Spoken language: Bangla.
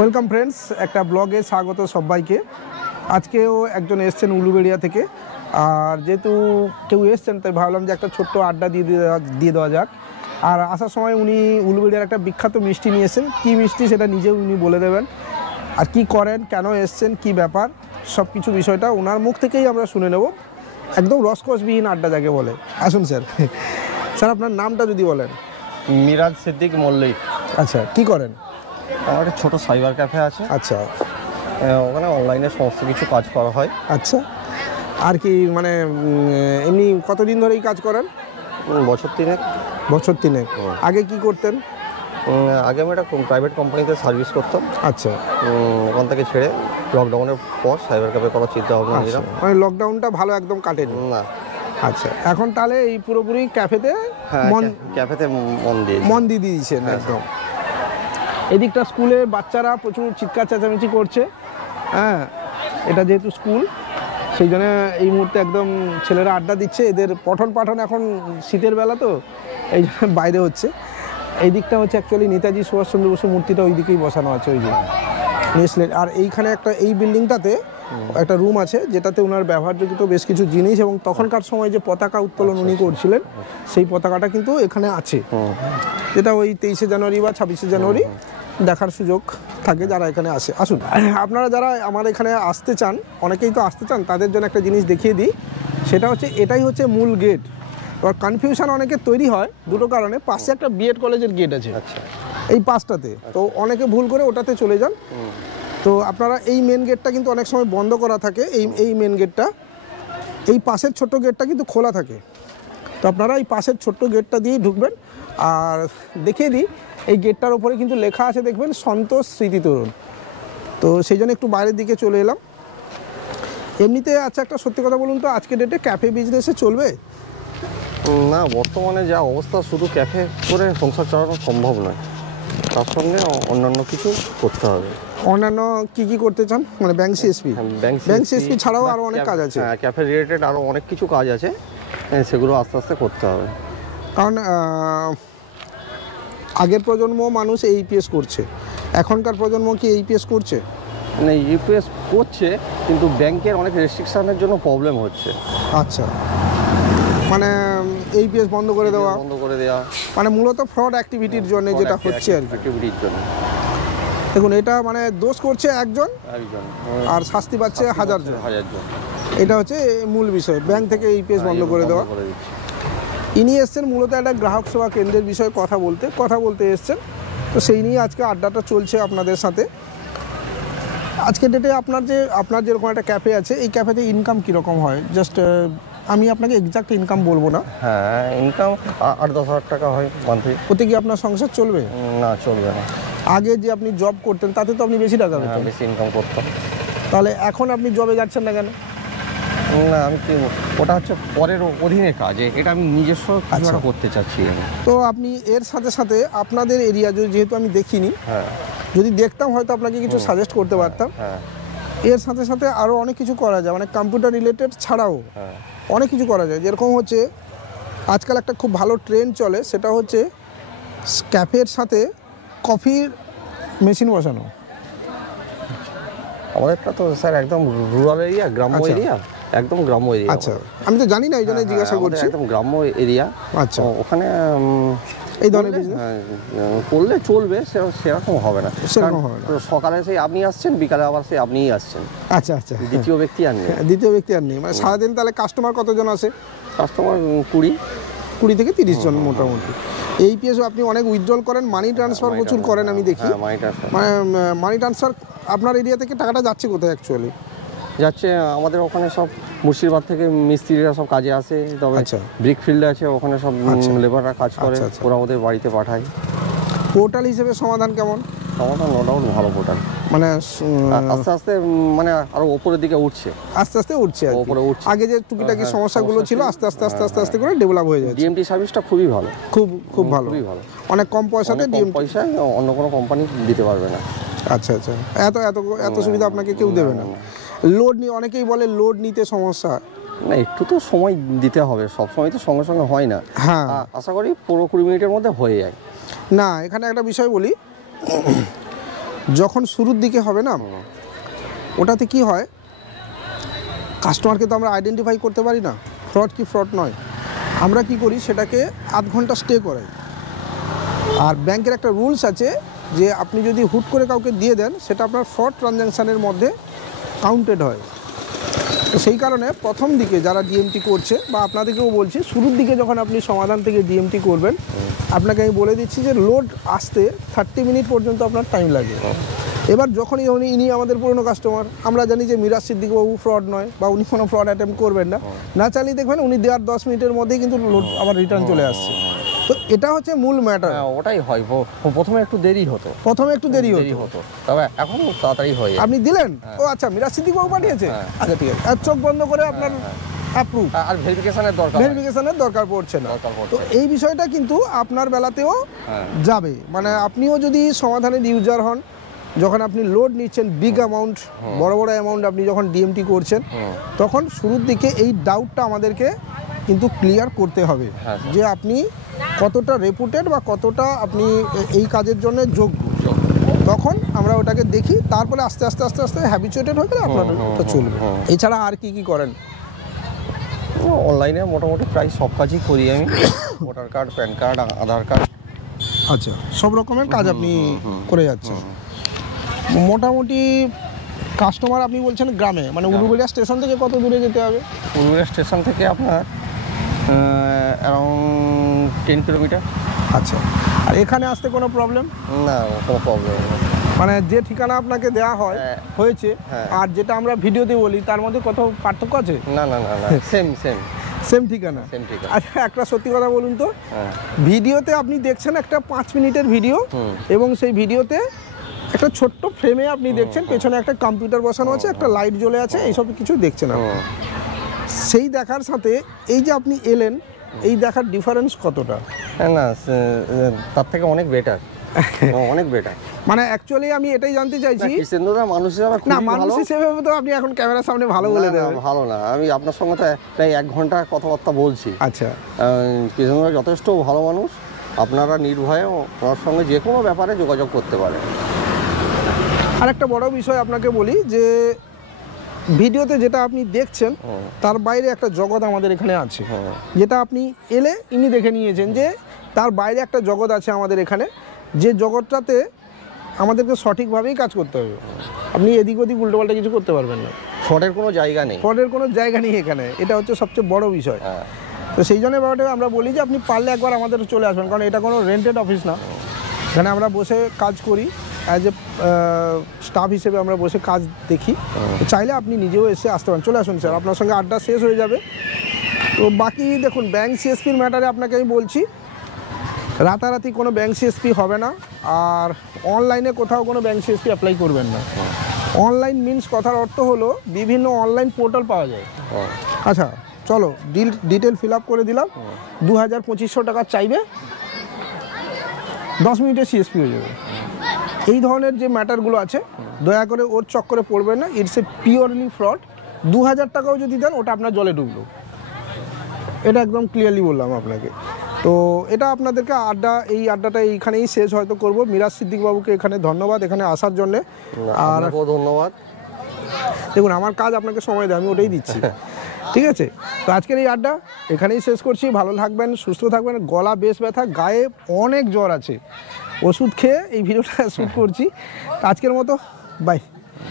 ওয়েলকাম ফ্রেন্ডস, একটা ব্লগে স্বাগত সবাইকে। আজকেও একজন এসছেন উলুবেড়িয়া থেকে, আর যেহেতু কেউ এসছেন তাই ভাবলাম যে একটা ছোট্ট আড্ডা দিয়ে দেওয়া যাক। আর আসার সময় উনি উলুবেড়িয়ার একটা বিখ্যাত মিষ্টি নিয়ে এসেছেন। কী মিষ্টি সেটা নিজেও উনি বলে দেবেন, আর কি করেন, কেন এসছেন, কি ব্যাপার, সব কিছু বিষয়টা ওনার মুখ থেকেই আমরা শুনে নেব। একদম রসকসবিহীন আড্ডা যাকে বলে। আসুন স্যার। স্যার আপনার নামটা যদি বলেন। মিরাজ সিদ্দিক মল্লিক। আচ্ছা, কি করেন? আমার একটা ছোটো সাইবার ক্যাফে আছে। আচ্ছা, ওখানে অনলাইনে সমস্ত কিছু কাজ করা হয়। আচ্ছা, আর কি মানে এমনি কতদিন ধরে এই কাজ করেন? বছর তিনেক। বছর তিনেক। আগে কি করতেন? আগে আমি একটা প্রাইভেট কোম্পানিতে সার্ভিস করতাম। আচ্ছা, ওখান থেকে ছেড়ে লকডাউনের পর সাইবার ক্যাফে করার চিন্তা ভাবনা নিলাম। মানে লকডাউনটা ভালো একদম কাটেনি না। আচ্ছা, এখন তাহলে এই পুরোপুরি ক্যাফেতে ক্যাফেতে মন দিয়ে দিয়েছেন একদম। এদিকটা স্কুলে বাচ্চারা প্রচুর চিৎকার চেঁচামেচি করছে। হ্যাঁ, এটা যেহেতু স্কুল, সেই জন্য এই মুহূর্তে একদম ছেলেরা আড্ডা দিচ্ছে। এদের পঠন পাঠন এখন শীতের বেলা তো এই জন্য বাইরে হচ্ছে। এই দিকটা হচ্ছে অ্যাকচুয়ালি নেতাজি সুভাষচন্দ্র বসুর মূর্তিটা ওই দিকেই বসানো আছে, ওই যে নেসলেট। আর এইখানে একটা এই বিল্ডিংটাতে একটা রুম আছে যেটাতে ওনার ব্যবহারযোগ্য বেশ কিছু জিনিস এবং তখনকার সময় যে পতাকা উত্তোলন উনি করছিলেন সেই পতাকাটা কিন্তু এখানে আছে, যেটা ওই 23শে জানুয়ারি বা 26শে জানুয়ারি দেখার সুযোগ থাকে যারা এখানে আসে। আসুন, আপনারা যারা আমার এখানে আসতে চান, অনেকেই তো আসতে চান, তাদের জন্য একটা জিনিস দেখিয়ে দিই। সেটা হচ্ছে, এটাই হচ্ছে মূল গেট। এবার কনফিউশন অনেকের তৈরি হয় দুটো কারণে। পাশে একটা বিএড কলেজের গেট আছে এই পাশটাতে, তো অনেকে ভুল করে ওটাতে চলে যান। তো আপনারা এই মেন গেটটা কিন্তু অনেক সময় বন্ধ করা থাকে। এই মেন গেটটা, এই পাশের ছোট্ট গেটটা কিন্তু খোলা থাকে। তো আপনারা এই পাশের ছোট্ট গেটটা দিয়েই ঢুকবেন। আর দেখিয়ে দিই, এই গেটটার ওপরে কিন্তু লেখা আছে, দেখবেন, সন্তোষ স্মৃতি তরুণ। তো সেই জন্য একটু বাইরের দিকে চলে এলাম। এমনিতে আচ্ছা, একটা সত্যি কথা বলুন তো, আজকে ডেটে ক্যাফে বিজনেসে চলবে? না, বর্তমানে যা অবস্থা শুধু ক্যাফে করে সংসার চালানো সম্ভব নয়, তার সঙ্গে অন্যান্য কিছু করতে হবে। অন্যান্য কি করতে চান? মানে ব্যাংক সিএসপি? ব্যাংক সিএসপি ছাড়াও আরও অনেক কাজ আছে। হ্যাঁ, ক্যাফে রিলেটেড আরও অনেক কিছু কাজ আছে, সেগুলো আস্তে আস্তে করতে হবে। কারণ আগের প্রজন্ম মানুষ এইপিএস করছে, এখনকার প্রজন্ম কি এইপিএস করছে? মানে ইউপিএস করছে, কিন্তু ব্যাংকের অনেক রেস্ট্রিকশনের জন্য প্রবলেম হচ্ছে। আচ্ছা, মানে এইপিএস বন্ধ করে দেওয়া, মানে মূলত ফ্রড অ্যাক্টিভিটির জন্য যেটা হচ্ছে আর কি। দেখুন, এটা মানে দোষ করছে একজন আর শাস্তি পাচ্ছে হাজার জন। এটা হচ্ছে মূল বিষয়, ব্যাংক থেকে এইপিএস বন্ধ করে দেওয়া। ইনি এসছেন মূলত একটা গ্রাহক সেবা কেন্দ্রের বিষয়ে কথা বলতে এসছেন। তো সেই নিয়ে আজকে আড্ডাটা চলছে আপনাদের সাথে। আজকের ডেটে আপনার যেরকম একটা ক্যাফে আছে, এই ক্যাফেতে ইনকাম কীরকম হয়? জাস্ট আমি আপনাকে এক্সাক্ট ইনকাম বলবো না। হ্যাঁ, ইনকাম 8-10 হাজার টাকা হয় মান্থলি। ওতে কি আপনার সংসার চলবে? না, চলবে না। আগে যে আপনি জব করতেন তাতে তো আপনি বেশি টাকা পেতেন। বেশি ইনকাম করতাম। তাহলে এখন আপনি জবে যাচ্ছেন না কেন? না, আমি ওটা হচ্ছে পরের অধীনে কাজ, এটা আমি নিজস্ব কিছু করতে চাচ্ছি। তো আপনি এর সাথে সাথে আপনাদের এরিয়া যেহেতু আমি দেখিনি, যদি দেখতাম হয়তো আপনাকে কিছু সাজেস্ট করতে পারতাম। এর সাথে সাথে আরও অনেক কিছু করা যায়, মানে কম্পিউটার রিলেটেড ছাড়াও অনেক কিছু করা যায়। যেরকম হচ্ছে আজকাল একটা খুব ভালো ট্রেন্ড চলে, সেটা হচ্ছে ক্যাফের সাথে কফির মেশিন বসানো। আমাদেরটা তো স্যার একদম রুরাল এরিয়া, গ্রাম্য এরিয়া, একদম গ্রাম্য এরিয়া। আচ্ছা, আমি তো জানি না, এই জন্য জিজ্ঞাসা করছি। একদম গ্রাম্য এরিয়া। আচ্ছা, ওখানে এই ধরনের বিজনেস করলে চলবে, সেরকম হবে না। সেরকম হবে না। তো সকালে সেই আপনি আসছেন, বিকালে আবার সেই আপনিই আসছেন। আচ্ছা আচ্ছা, দ্বিতীয় ব্যক্তি আর নেই। দ্বিতীয় ব্যক্তি আর নেই। মানে সারাদিন তাহলে কাস্টমার কতজন আসে? কাস্টমার 20 থেকে 30 জন মোটামুটি। এইপিএসও আপনি অনেক উইথড্রল করেন, মানি ট্রান্সফার প্রচুর করেন আমি দেখি। মানে মানি ট্রান্সফার আপনার এরিয়া থেকে টাকাটা যাচ্ছে কোথায় অ্যাকচুয়ালি? যাচ্ছে আমাদের ওখানে সব মুর্শিদাবাদ থেকে মিস্ত্রিরা সব কাজে আসে, তবে ব্রিক ফিল্ড আছে, ওখানে সব লেবাররা কাজ করে, ওরা ওদের বাড়িতে পাঠায়। পোর্টাল হিসেবে সমাধান কেমন? সমাধান নো ডাউট ভালো পোর্টাল, মানে আস্তে আস্তে মানে আরো উপরের দিকে উঠছে, আস্তে উঠছে। আগে যে টুকিটাকি সমস্যাগুলো ছিল আস্তে আস্তে করে ডেভেলপ হয়ে যাচ্ছে। ডিএমটি সার্ভিসটা খুবই ভালো, খুব ভালো। অনেক কম পয়সাতে পয়সায় অন্য কোনো কোম্পানি দিতে পারবে না। আচ্ছা, এত সুবিধা আপনাকে কেউ দেবে না। লোড নিয়ে অনেকেই বলে লোড নিতে সমস্যা। না, একটু তো সময় দিতে হবে, সব সময় তো সঙ্গে সঙ্গে হয় না। হ্যাঁ, আশা করি 15-20 মিনিটের মধ্যে হয়ে যায়। না, এখানে একটা বিষয় বলি, যখন শুরুর দিকে হবে না, ওটাতে কি হয়, কাস্টমারকে তো আমরা আইডেন্টিফাই করতে পারি না ফ্রড কি ফ্রড নয়। আমরা কি করি, সেটাকে আধ ঘন্টা স্টে করাই। আর ব্যাংকের একটা রুলস আছে যে আপনি যদি হুট করে কাউকে দিয়ে দেন, সেটা আপনার ফ্রড ট্রানজ্যাকশানের মধ্যে কাউন্টেড হয়। তো সেই কারণে প্রথম দিকে যারা ডিএমটি করছে, বা আপনাদেরকেও বলছি, শুরুর দিকে যখন আপনি সমাধান থেকে ডিএমটি করবেন, আপনাকে আমি বলে দিচ্ছি যে লোড আসতে 30 মিনিট পর্যন্ত আপনার টাইম লাগে। এবার যখনই ইনি আমাদের পুরনো কাস্টমার, আমরা জানি যে মিরাজ সিদ্দিক বাবু ফ্রড নয়, বা উনি কোনো ফ্রড অ্যাটেম্প করবেন না, না চালিয়ে দেখবেন উনি দেওয়ার 10 মিনিটের মধ্যেই কিন্তু লোড আবার রিটার্ন চলে আসছে। তো এটা হচ্ছে মূল ম্যাটার। ওটাই হয়, প্রথমে একটু দেরি হতো, তবে এখন তাড়াতাড়ি হয়। আপনি দিলেন, ও আচ্ছা, মিরাজ সিদ্দিক বাবু পাঠিয়েছে, আচ্ছা ঠিক আছে, আর চোখ বন্ধ করে আপনার অ্যাপ্রুভ, আর ভেরিফিকেশনের দরকার পড়ছে না। তো এই বিষয়টা কিন্তু আপনার বেলাতেও যাবে, মানে আপনিও যদি সমাধানের ইউজার হন, যখন আপনি লোড নিচ্ছেন বিগ অ্যামাউন্ট, বড় বড় অ্যামাউন্ট আপনি যখন ডিএমটি করছেন, তখন শুরুর দিকে এই ডাউটটা আমাদেরকে কিন্তু ক্লিয়ার করতে হবে যে আপনি কতটা রেপুটেড বা কতটা আপনি এই কাজের জন্য যোগ্য। তখন আমরা ওটাকে দেখি, তারপরে আস্তে আস্তে আস্তে আস্তে হ্যাবিচুয়েটেড হয়ে গেলে আপনার ওটা চলবে। এছাড়া আর কি কি করেন? অনলাইনে মোটামুটি প্রায় সব কাজই করি আমি, ভোটার কার্ড, প্যান কার্ড, আধার কার্ড, আচ্ছা, সব রকমের কাজ আপনি করে যাচ্ছেন। মোটামুটি কাস্টমার আপনি বলছেন গ্রামে, মানে উলুবেড়িয়া স্টেশন থেকে কত দূরে যেতে হবে? উলুবেড়িয়া স্টেশন থেকে আপনার অ্যারাউন্ড 10 কিলোমিটার। আচ্ছা, আর এখানে আসতে কোনো প্রবলেম? না, কোনো প্রবলেম নেই। মানে যে ঠিকানা আপনাকে দেওয়া হয়েছে আর যেটা আমরা ভিডিওতে বলি, তার মধ্যে কত পার্থক্য আছে? না না না, সেম ঠিকানা। আচ্ছা, একটা সত্যি কথা বলুন তো, ভিডিওতে আপনি দেখছেন একটা 5 মিনিটের ভিডিও, এবং সেই ভিডিওতে একটা ছোট্ট ফ্রেমে আপনি দেখছেন, পেছনে একটা কম্পিউটার বসানো আছে, একটা লাইট জ্বলে আছে, এইসব কিছু দেখছেন আপনি। সেই দেখার সাথে এই যে আপনি এলেন, এই দেখার ডিফারেন্স কতটা? না, তার থেকে অনেক বেটার, অনেক বেটার। মানে অ্যাকচুয়ালি আমি এটাই জানতে চাইছি, মানুষ হিসেবে তো আপনি এখন ক্যামেরার সামনে ভালো বলে দেবেন। ভালো না, আমি আপনার সঙ্গে তো প্রায় 1 ঘন্টা কথাবার্তা বলছি। আচ্ছা, কৃষ্ণদা যথেষ্ট ভালো মানুষ, আপনারা নির্ভয়ে ওনার সঙ্গে যে কোনো ব্যাপারে যোগাযোগ করতে পারেন। আর একটা বড় বিষয় আপনাকে বলি, যে ভিডিওতে যেটা আপনি দেখছেন তার বাইরে একটা জগৎ আমাদের এখানে আছে, যেটা আপনি এলে ইনি দেখে নিয়েছেন যে তার বাইরে একটা জগৎ আছে আমাদের এখানে, যে জগৎটাতে আমাদেরকে সঠিকভাবেই কাজ করতে হবে। আপনি এদিক ওদিক উল্টোপাল্টা কিছু করতে পারবেন না, ফ্রডের কোনো জায়গা নেই এখানে। এটা হচ্ছে সবচেয়ে বড় বিষয়। তো সেই জন্য ব্যাপারটা আমরা বলি যে আপনি পারলে একবার আমাদের চলে আসবেন, কারণ এটা কোনো রেন্টেড অফিস না, এখানে আমরা বসে কাজ করি, অ্যাজ এ স্টাফ হিসেবে আমরা বসে কাজ দেখি। চাইলে আপনি নিজেও এসে আসতে পারেন, চলে আসুন স্যার, আপনার সঙ্গে আড্ডা শেষ হয়ে যাবে। তো বাকি দেখুন, ব্যাংক সিএসপির ম্যাটারে আপনাকে আমি বলছি, রাতারাতি কোনো ব্যাংক সিএসপি হবে না, আর অনলাইনে কোথাও কোনো ব্যাংক সিএসপি অ্যাপ্লাই করবেন না। অনলাইন মিনস কথার অর্থ হলো বিভিন্ন অনলাইন পোর্টাল পাওয়া যায়। আচ্ছা চলো, ডিটেল ফিল আপ করে দিলাম, 2200 টাকা চাইবে, 10 মিনিটে সিএসপি হয়ে যাবে। এই ধরনের যে ম্যাটারগুলো আছে, দয়া করে ওর চক্করে পড়বেন না, ইটস এ পিওরলি ফ্রড। 2000 টাকাও যদি দেন, ওটা আপনার জলে ডুবলো, এটা একদম ক্লিয়ারলি বললাম আপনাকে। তো এটা আপনাদেরকে এই আড্ডাটা এইখানেই শেষ হয়তো করব। মিরাজ সিদ্দিক বাবুকে এখানে ধন্যবাদ, এখানে আসার জন্য। আর ধন্যবাদ। দেখুন, আমার কাজ আপনাকে সময় দেয়, আমি ওটাই দিচ্ছি, ঠিক আছে? তো আজকের এই আড্ডা এখানেই শেষ করছি। ভালো থাকবেন, সুস্থ থাকবেন। গলা বেশ ব্যথা, গায়ে অনেক জ্বর আছে, ওষুধ খেয়ে এই ভিডিওটা শ্যুট করছি। আজকের মতো বাই।